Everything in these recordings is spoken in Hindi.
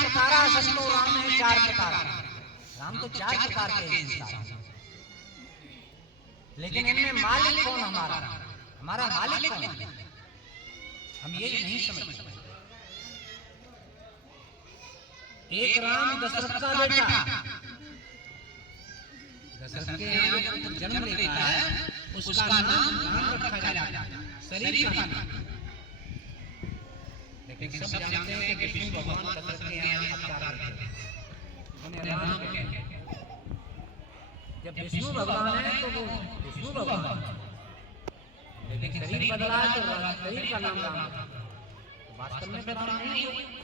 प्रकारा संतो राम है चार प्रकारा। राम तो चार प्रकार के हैं संसार, लेकिन इनमें मालिक कौन हमारा? हमारा मालिक कौन है? हम यही नहीं समझते। एक राम दशरथ का बेटा, दशरथ के यहाँ जो पुत्र जन्म लेता है उसका नाम राम रखा जाता है, शरीर का नाम। लेकिन सब जानते हैं कि विष्णु भगवान दशरथ के यहाँ अवतार लेते हैं, उन्हें राम कहते हैं। जब विष्णु भगवान है तो वो विष्णु भगवान, लेकिन शरीर बदला है तो शरीर का नाम राम है, वास्तव में राम नहीं है।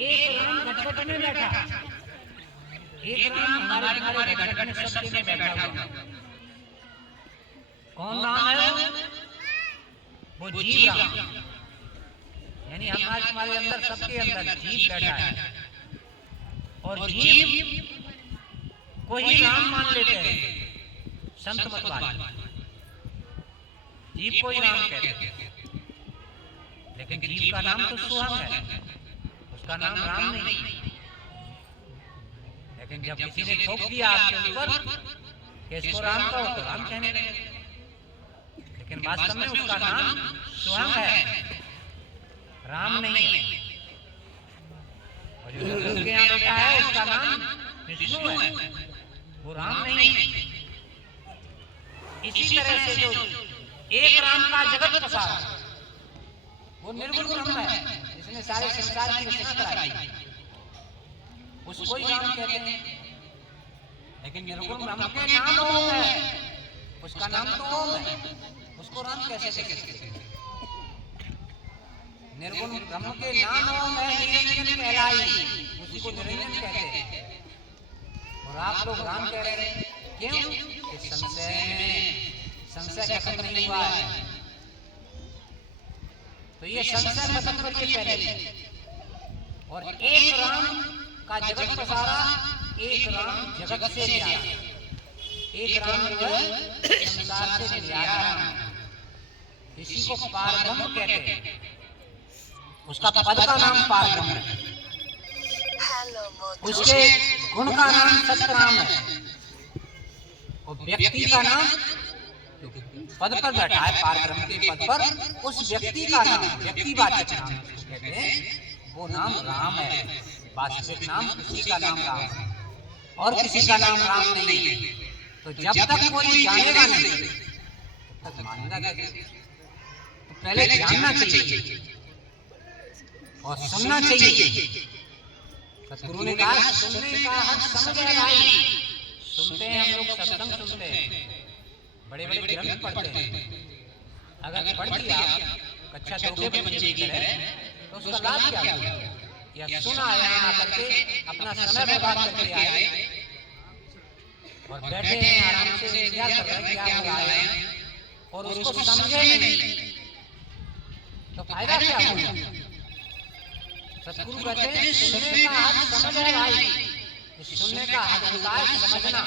एक राम घटघट में बैठा, एक राम हमारे तुम्हारे घटघट में सबके में बैठा हुआ। कौन राम है? वो जीव राम, यानी हमारे तुम्हारे अंदर सबके अंदर जीव बैठा है। और जीव को ही राम मान लेते हैं संत मतवाले, जीव को ही राम कहते हैं। लेकिन जीव का नाम तो सुहंग है, उसका नाम राम नहीं। लेकिन जब किसी ने ठोक दिया आपके ऊपर कि इसको राम कहो तो राम कहने लगे, लेकिन वास्तव में उसका नाम सुहंग है, राम नहीं है। और जो दशरथ के यहाँ बेटा है उसका नाम विष्णु है, वो राम नहीं है। इसी तरह से जो एक राम का जगत पसारा वो निर्गुण ब्रह्म है, जिसने सारे संसार की रचना कराई, उसको ही राम कहते हैं। लेकिन निर्गुण ब्रह्म के नाम ओम है, उसका नाम तो ओम है, उसको राम कैसे कह सकते हैं? निर्गुण ब्रह्म के नाम ओम है, निरंजन कहलाई, उसी को निरंजन कहते हैं। और आप लोग राम कह रहे हैं, क्यों? कि संशय खत्म नहीं हुआ है। तो ये संशय खत्म करिए पहले। और एक राम का जगत पसारा, एक राम जगत से न्यारा, एक राम जो है संसार से न्यारा राम, इसी को पारब्रह्म कहते हैं। उसका पद का नाम पारब्रह्म है, उसके गुण का नाम सतराम है, और व्यक्ति का नाम पद पर बैठा है पारब्रह्म के पद पर, उस व्यक्ति का नाम व्यक्तिवाचक नाम जिसको कहते हैं वो नाम राम है। वास्तविक नाम किसी का नाम राम है और किसी का नाम राम नहीं है। तो जब तक कोई जानेगा नहीं तब तक मानेगा कैसे? तो पहले जानना चाहिए और सुनना चाहिए। सतगुरु ने कहा सुनने का हक समझ है भाई। सुनते हैं हम लोग, सत्संग सुनते हैं, बड़े बड़े ग्रंथ पढ़ते हैं। अगर पढ़ लिया कक्षा 2 के बच्चे की तरह तो उसका लाभ क्या हुआ? या सुना यहाँ करके अपना समय बर्बाद करके आए और बैठे हैं आराम से इंतजार कर रहे हैं क्या हो रहा है, और उसको समझे नहीं तो फायदा क्या हुआ? सतगुरु कहते हैं सुनने का हक समझ है भाई। सुनने का हक होता है समझना,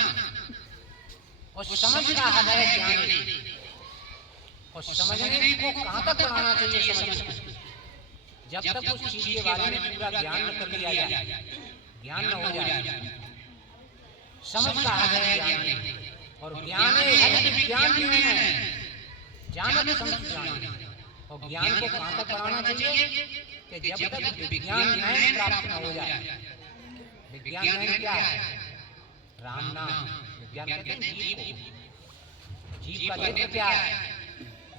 और समझ का हक है ज्ञान। और समझने को कहाँ तक बढ़ाना चाहिए? समझ जब तक उस चीज के बारे में पूरा ज्ञान न कर लिया जाए, ज्ञान न हो जाए। समझ का हक है ज्ञान, और ज्ञान ज्ञान है जानत समझ ज्ञान। और ज्ञान को कहाँ तक बढ़ाना चाहिए? कि जब तक विज्ञान नयन प्राप्त न हो जाए। विज्ञान नयन क्या है? राम नाम। विज्ञान कहते हैं जीव को। जीव का नेत्र क्या है?